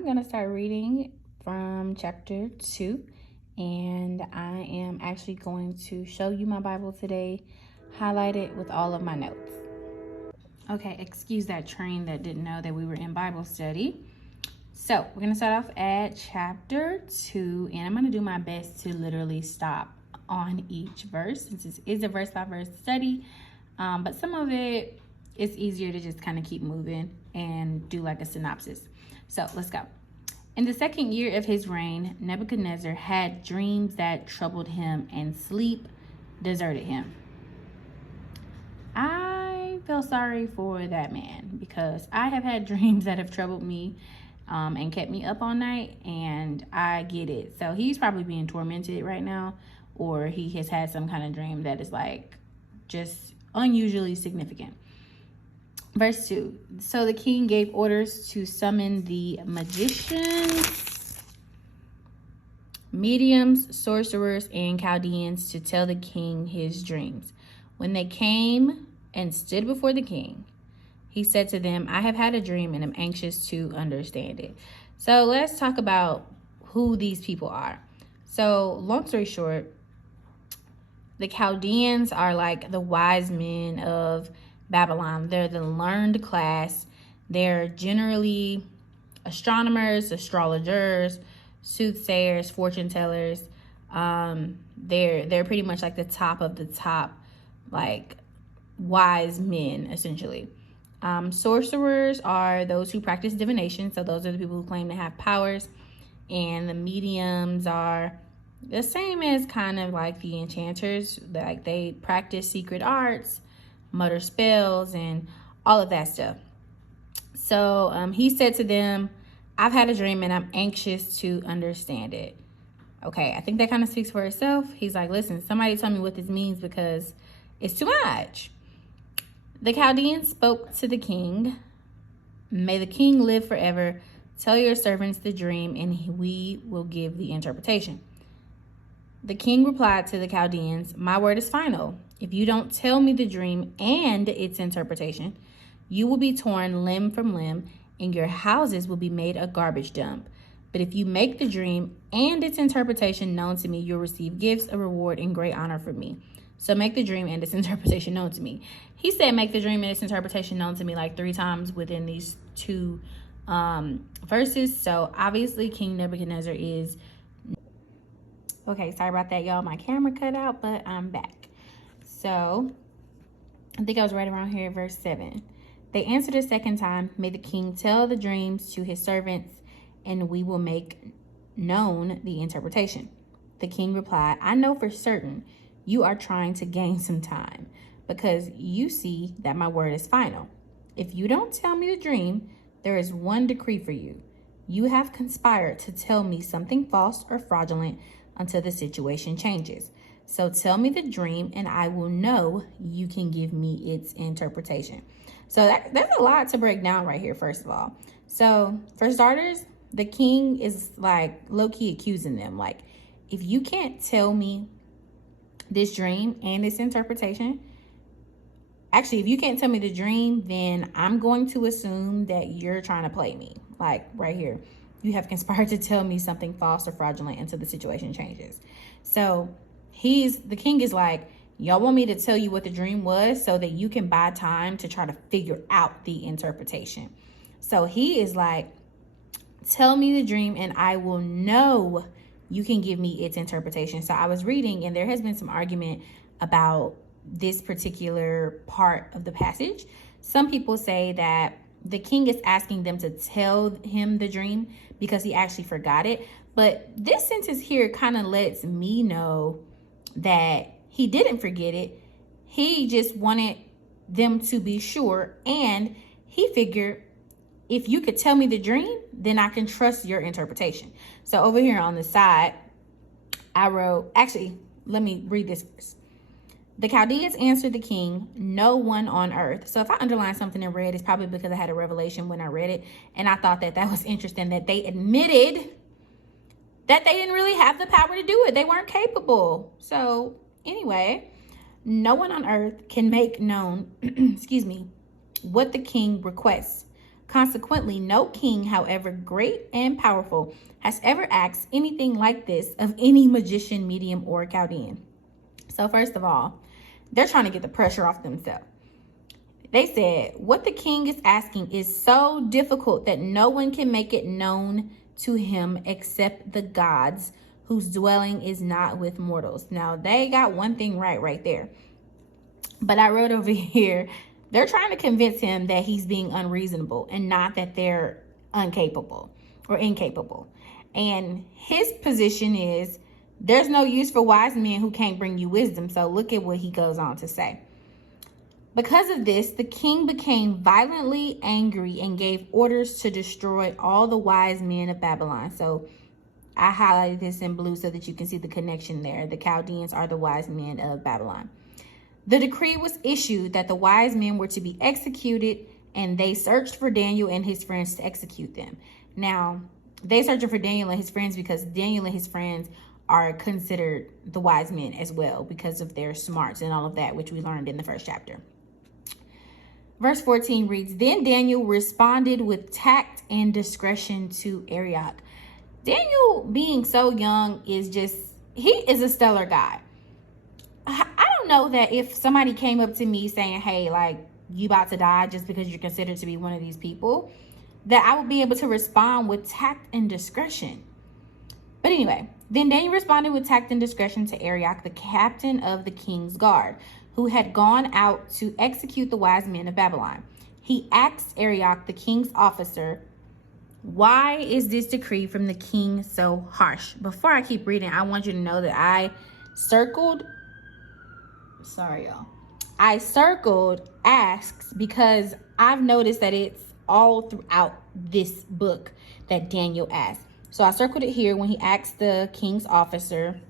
I'm going to start reading from chapter 2, and I am actually going to show you my Bible today, highlighted with all of my notes. Okay, excuse that train that didn't know that we were in Bible study. So we're going to start off at chapter 2, and I'm going to do my best to literally stop on each verse, since this is a verse-by-verse study, but some of it is easier to just kind of keep moving and do like a synopsis. So let's go. In the 2nd year of his reign, Nebuchadnezzar had dreams that troubled him, and sleep deserted him. I feel sorry for that man, because I have had dreams that have troubled me and kept me up all night, and I get it. So he's probably being tormented right now, or he has had some kind of dream that is like just unusually significant. Verse 2. So the king gave orders to summon the magicians, mediums, sorcerers, and Chaldeans to tell the king his dreams. When they came and stood before the king, he said to them, I have had a dream and am anxious to understand it. So let's talk about who these people are. So long story short, the Chaldeans are like the wise men of Babylon. They're the learned class. They're generally astronomers, astrologers, soothsayers, fortune tellers. They're pretty much like the top of the top, like wise men, essentially. Sorcerers are those who practice divination. So those are the people who claim to have powers. And the mediums are the same as kind of like the enchanters. Like they practice secret arts, mutter spells, and all of that stuff. So he said to them, I've had a dream and I'm anxious to understand it. Okay, I think that kind of speaks for itself. He's like, listen, somebody tell me what this means, because it's too much. The Chaldeans spoke to the king. May the king live forever. Tell your servants the dream, and we will give the interpretation. The king replied to the Chaldeans, my word is final. If you don't tell me the dream and its interpretation, you will be torn limb from limb, and your houses will be made a garbage dump. But if you make the dream and its interpretation known to me, you'll receive gifts, a reward, and great honor from me. So make the dream and its interpretation known to me. He said make the dream and its interpretation known to me like 3 times within these 2 verses. So obviously King Nebuchadnezzar is... Okay, sorry about that, y'all. My camera cut out, but I'm back. So I think I was right around here, verse 7. They answered a second time, may the king tell the dreams to his servants, and we will make known the interpretation. The king replied, I know for certain you are trying to gain some time, because you see that my word is final. If you don't tell me the dream, there is one decree for you. You have conspired to tell me something false or fraudulent until the situation changes. So tell me the dream, and I will know you can give me its interpretation. So that's a lot to break down right here, first of all. So for starters, the king is like low-key accusing them. Like, if you can't tell me this dream and its interpretation, actually, if you can't tell me the dream, then I'm going to assume that you're trying to play me. Like right here, you have conspired to tell me something false or fraudulent until the situation changes. So the king is like, y'all want me to tell you what the dream was so that you can buy time to try to figure out the interpretation. So he is like, tell me the dream and I will know you can give me its interpretation. So I was reading, and there has been some argument about this particular part of the passage. Some people say that the king is asking them to tell him the dream because he actually forgot it. But this sentence here kind of lets me know that he didn't forget it. He just wanted them to be sure. And he figured, if you could tell me the dream, then I can trust your interpretation. So over here on the side, I wrote, actually, let me read this first. The Chaldeans answered the king, no one on earth. So if I underline something in red, it's probably because I had a revelation when I read it. And I thought that was interesting that they admitted that they didn't really have the power to do it. They weren't capable. So anyway, no one on earth can make known, excuse me, what the king requests, Consequently, no king, however great and powerful, has ever asked anything like this of any magician, medium, or Chaldean. So first of all, they're trying to get the pressure off themselves. They said, what the king is asking is so difficult that no one can make it known to him except the gods, whose dwelling is not with mortals. Now, they got one thing right there. But I wrote over here, they're trying to convince him that he's being unreasonable and not that they're incapable. And his position is, there's no use for wise men who can't bring you wisdom. So look at what he goes on to say. Because of this, the king became violently angry and gave orders to destroy all the wise men of Babylon. So I highlighted this in blue so that you can see the connection there. The Chaldeans are the wise men of Babylon. The decree was issued that the wise men were to be executed, and they searched for Daniel and his friends to execute them. Now, they searched for Daniel and his friends because Daniel and his friends are considered the wise men as well because of their smarts and all of that, which we learned in the first chapter. Verse 14 reads, Then Daniel responded with tact and discretion to Arioch. Daniel, being so young, he is a stellar guy. I don't know that if somebody came up to me saying, hey, like, you about to die just because you're considered to be one of these people, that I would be able to respond with tact and discretion. But anyway, then Daniel responded with tact and discretion to Arioch, the captain of the king's guard, who had gone out to execute the wise men of Babylon. He asked Arioch, the king's officer, why is this decree from the king so harsh? Before I keep reading, I want you to know that I circled asks because I've noticed that it's all throughout this book that Daniel asked. So I circled it here when he asked the king's officer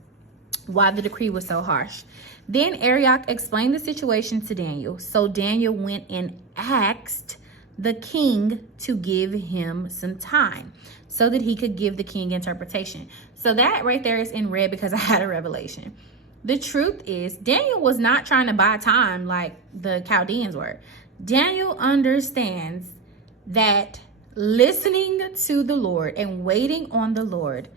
why the decree was so harsh. Then Arioch explained the situation to Daniel. So Daniel went and asked the king to give him some time so that he could give the king interpretation. So that right there is in red because I had a revelation. The truth is, Daniel was not trying to buy time like the Chaldeans were. Daniel understands that listening to the Lord and waiting on the Lord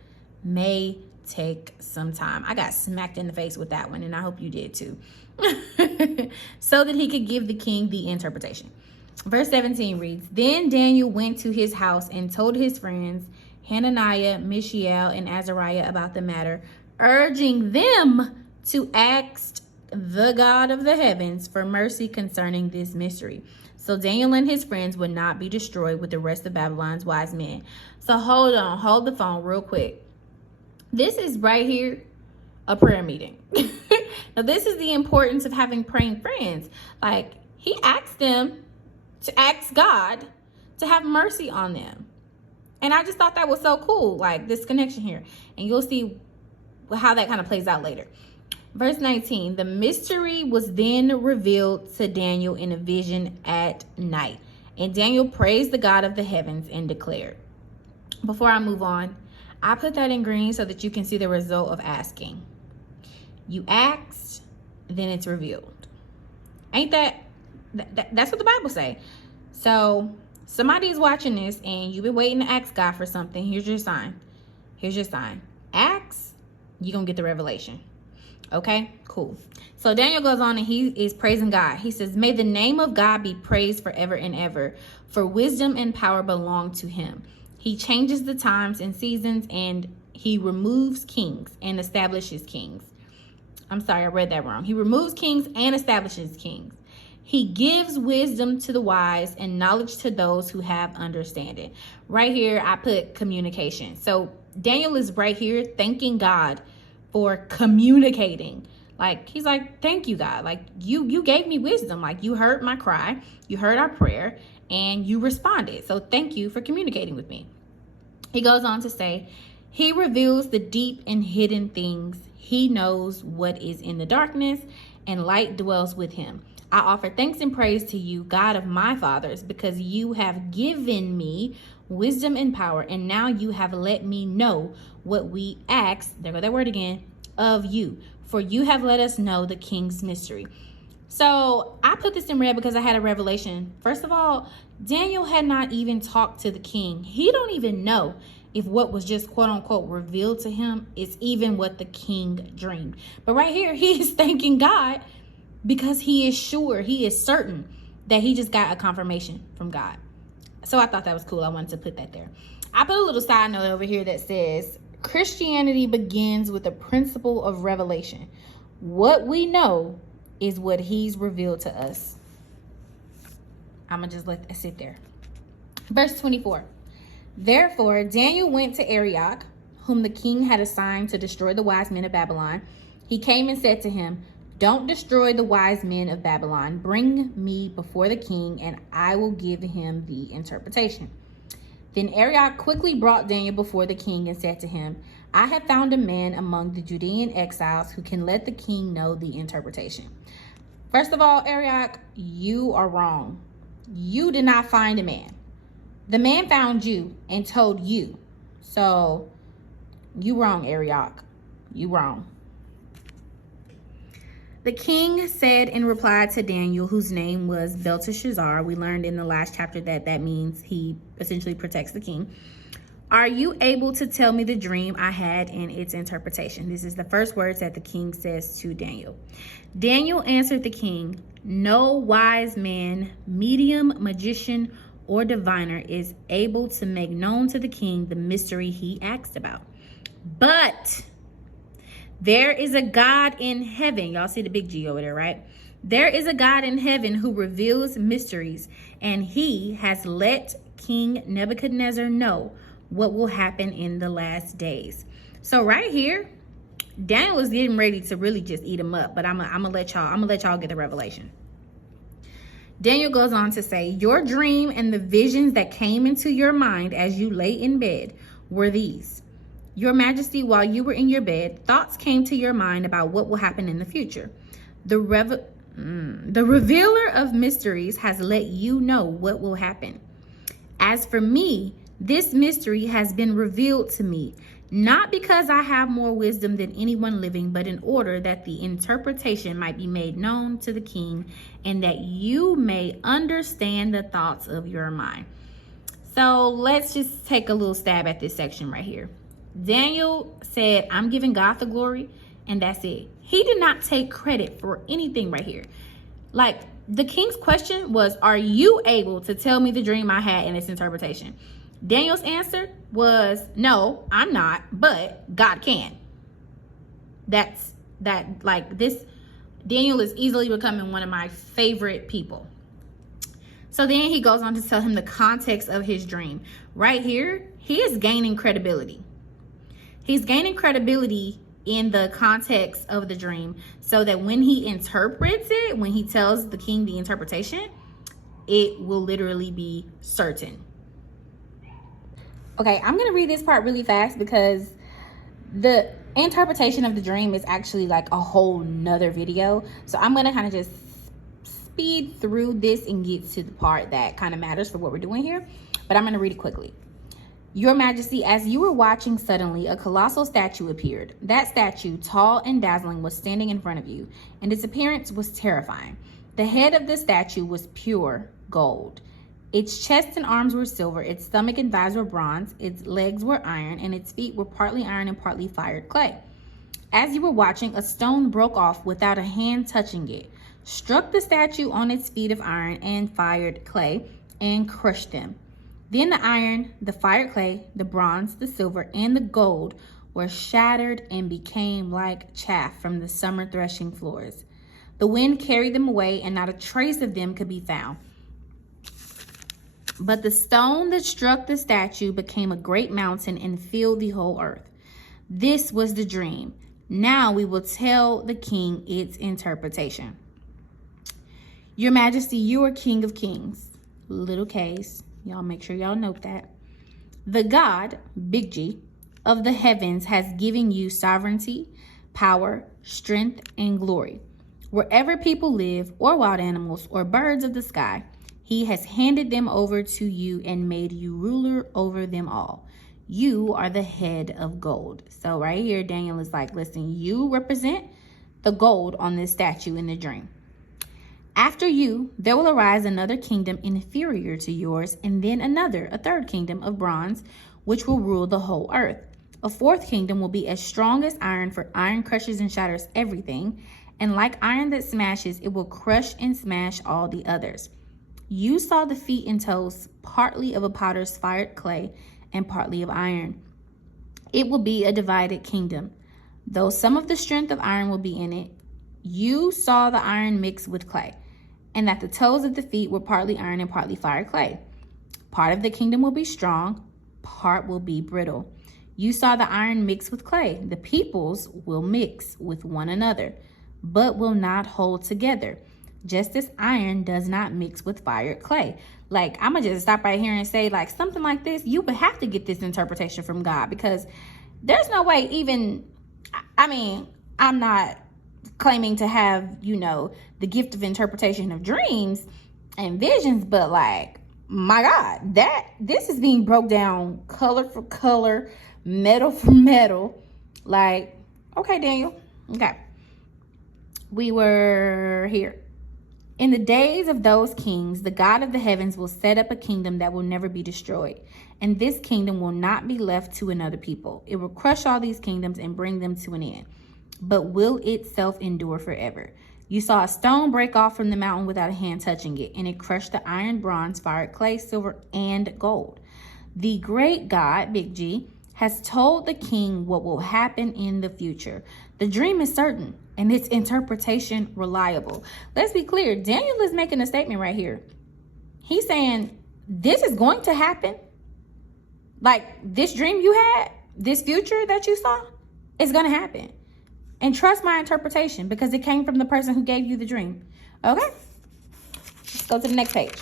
may take some time. I got smacked in the face with that one, and I hope you did too. So that he could give the king the interpretation. Verse 17 reads, Then Daniel went to his house and told his friends, Hananiah, Mishael, and Azariah about the matter, urging them to ask the God of the heavens for mercy concerning this mystery, so Daniel and his friends would not be destroyed with the rest of Babylon's wise men. So hold the phone real quick. This is right here a prayer meeting. Now, this is the importance of having praying friends. Like, he asked them to ask God to have mercy on them. And I just thought that was so cool, like this connection here. And you'll see how that kind of plays out later. Verse 19, the mystery was then revealed to Daniel in a vision at night. And Daniel praised the God of the heavens and declared. Before I move on, I put that in green so that you can see the result of asking. You asked, then it's revealed. Ain't that's what the Bible say. So somebody's watching this and you've been waiting to ask God for something. Here's your sign. Ask, you're going to get the revelation. Okay, cool. So Daniel goes on and he is praising God. He says, may the name of God be praised forever and ever, for wisdom and power belong to him. He changes the times and seasons, and he removes kings and establishes kings. I'm sorry, I read that wrong. He removes kings and establishes kings. He gives wisdom to the wise and knowledge to those who have understanding. Right here, I put communication. So Daniel is right here thanking God for communicating. Like, he's like, thank you, God. Like, you gave me wisdom. Like, you heard my cry, you heard our prayer, and you responded. So thank you for communicating with me. He goes on to say, he reveals the deep and hidden things. He knows what is in the darkness, and light dwells with him. I offer thanks and praise to you, God of my fathers, because you have given me wisdom and power, and now you have let me know what we asked, there go that word again, of you. For you have let us know the king's mystery. So I put this in red because I had a revelation. First of all, Daniel had not even talked to the king. He don't even know if what was just quote unquote revealed to him is even what the king dreamed. But right here, he is thanking God because he is sure, he is certain that he just got a confirmation from God. So I thought that was cool. I wanted to put that there. I put a little side note over here that says, Christianity begins with the principle of revelation. What we know is what he's revealed to us. I'm going to just let that sit there. Verse 24. Therefore, Daniel went to Arioch, whom the king had assigned to destroy the wise men of Babylon. He came and said to him, don't destroy the wise men of Babylon. Bring me before the king, and I will give him the interpretation. Then Arioch quickly brought Daniel before the king and said to him, I have found a man among the Judean exiles who can let the king know the interpretation. First of all, Arioch, you are wrong. You did not find a man. The man found you and told you. So you wrong, Arioch. You wrong. The king said in reply to Daniel, whose name was Belteshazzar, we learned in the last chapter that that means he essentially protects the king. Are you able to tell me the dream I had and its interpretation? This is the first words that the king says to Daniel. Daniel answered the king, no wise man, medium, magician, or diviner is able to make known to the king the mystery he asked about. But there is a God in heaven. Y'all see the big G over there, right? There is a God in heaven who reveals mysteries, and he has let King Nebuchadnezzar know what will happen in the last days. So right here, Daniel is getting ready to really just eat him up, but I'm gonna let y'all get the revelation. Daniel goes on to say, your dream and the visions that came into your mind as you lay in bed were these. Your Majesty, while you were in your bed, thoughts came to your mind about what will happen in the future. The revealer of mysteries has let you know what will happen. As for me, this mystery has been revealed to me, not because I have more wisdom than anyone living, but in order that the interpretation might be made known to the king and that you may understand the thoughts of your mind. So let's just take a little stab at this section right here. Daniel said, I'm giving God the glory, and that's it. He did not take credit for anything right here. Like, the king's question was, are you able to tell me the dream I had and its interpretation? Daniel's answer was, no, I'm not, but God can. Daniel is easily becoming one of my favorite people. So then he goes on to tell him the context of his dream. Right here, he is gaining credibility. He's gaining credibility in the context of the dream so that when he interprets it, when he tells the king the interpretation, it will literally be certain. Okay, I'm going to read this part really fast because the interpretation of the dream is actually like a whole nother video. So I'm going to kind of just speed through this and get to the part that kind of matters for what we're doing here. But I'm going to read it quickly. Your Majesty, as you were watching, suddenly a colossal statue appeared. That statue, tall and dazzling, was standing in front of you, and its appearance was terrifying. The head of the statue was pure gold. Its chest and arms were silver, its stomach and thighs were bronze, its legs were iron, and its feet were partly iron and partly fired clay. As you were watching, a stone broke off without a hand touching it, struck the statue on its feet of iron and fired clay, and crushed them. Then the iron, the fired clay, the bronze, the silver, and the gold were shattered and became like chaff from the summer threshing floors. The wind carried them away, and not a trace of them could be found. But the stone that struck the statue became a great mountain and filled the whole earth. This was the dream. Now we will tell the king its interpretation. Your Majesty, you are King of Kings. Little K's. Y'all make sure y'all note that. The God, big G, of the heavens has given you sovereignty, power, strength, and glory. Wherever people live, or wild animals, or birds of the sky, he has handed them over to you and made you ruler over them all. You are the head of gold. So right here, Daniel is like, listen, you represent the gold on this statue in the dream. After you, there will arise another kingdom inferior to yours, and then another, a third kingdom of bronze, which will rule the whole earth. A fourth kingdom will be as strong as iron, for iron crushes and shatters everything, and like iron that smashes, it will crush and smash all the others. You saw the feet and toes, partly of a potter's fired clay and partly of iron. It will be a divided kingdom. Though some of the strength of iron will be in it, you saw the iron mixed with clay, and that the toes of the feet were partly iron and partly fired clay. Part of the kingdom will be strong, part will be brittle. You saw the iron mixed with clay. The peoples will mix with one another, but will not hold together, just as iron does not mix with fired clay. Like, I'm going to just stop right here and say, like, something like this, you would have to get this interpretation from God, because there's no way even, I mean, I'm not claiming to have, the gift of interpretation of dreams and visions, but like, my God, this is being broke down color for color, metal for metal. Like, okay, Daniel. Okay. We were here. In the days of those kings, the God of the heavens will set up a kingdom that will never be destroyed. And this kingdom will not be left to another people. It will crush all these kingdoms and bring them to an end, but will itself endure forever. You saw a stone break off from the mountain without a hand touching it, and it crushed the iron, bronze, fired clay, silver, and gold. The great God, Big G, has told the king what will happen in the future. The dream is certain, and its interpretation reliable. Let's be clear. Daniel is making a statement right here. He's saying, this is going to happen. Like, this dream you had, this future that you saw, is going to happen. And trust my interpretation, because it came from the person who gave you the dream. Okay? Let's go to the next page.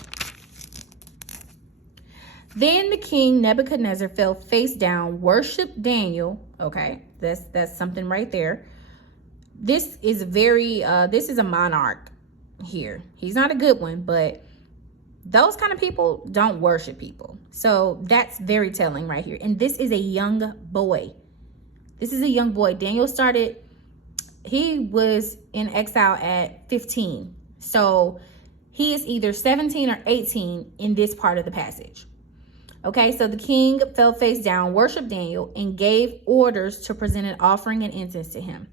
Then the king Nebuchadnezzar fell face down, worshiped Daniel. Okay, that's something right there. This is this is a monarch here. He's not a good one, but those kind of people don't worship people. So that's very telling right here. And this is a young boy. This is a young boy. Daniel he was in exile at 15. So he is either 17 or 18 in this part of the passage. Okay, so the king fell face down, worshiped Daniel, and gave orders to present an offering and incense to him.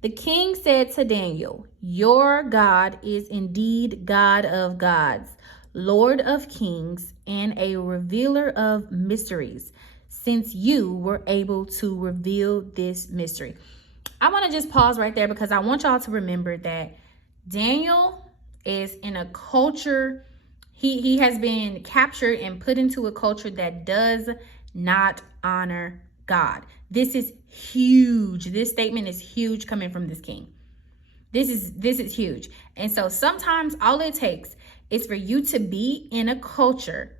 The king said to Daniel, "Your God is indeed God of gods, Lord of kings, and a revealer of mysteries, since you were able to reveal this mystery." I want to just pause right there, because I want y'all to remember that Daniel is in a culture. He has been captured and put into a culture that does not honor God. This is huge. This statement is huge coming from this king. This is huge. And so sometimes all it takes is for you to be in a culture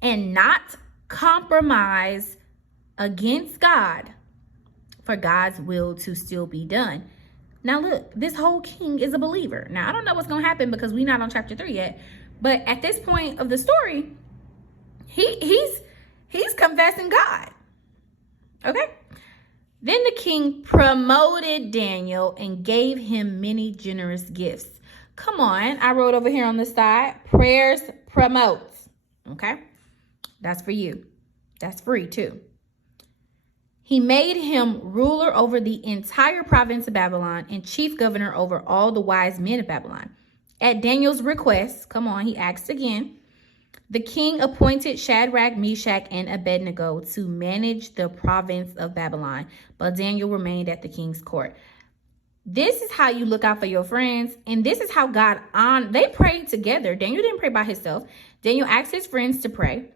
and not compromise against God for God's will to still be done. Now look, this whole king is a believer. Now I don't know what's going to happen, because we're not on chapter 3 yet. But at this point of the story, he's confessing God. Okay? Then the king promoted Daniel and gave him many generous gifts. Come on, I wrote over here on the side, prayers promotes. Okay? That's for you. That's free too. He made him ruler over the entire province of Babylon and chief governor over all the wise men of Babylon. At Daniel's request, come on, he asked again, the king appointed Shadrach, Meshach, and Abednego to manage the province of Babylon, but Daniel remained at the king's court. This is how you look out for your friends, and this is how God they prayed together. Daniel didn't pray by himself. Daniel asked his friends to pray,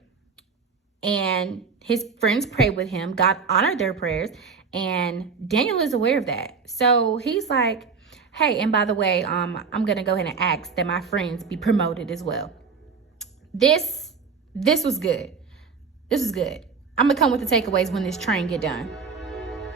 and his friends prayed with him. God honored their prayers, and Daniel is aware of that. So he's like, hey, and by the way, I'm going to go ahead and ask that my friends be promoted as well. This was good. This was good. I'm going to come with the takeaways when this train get done.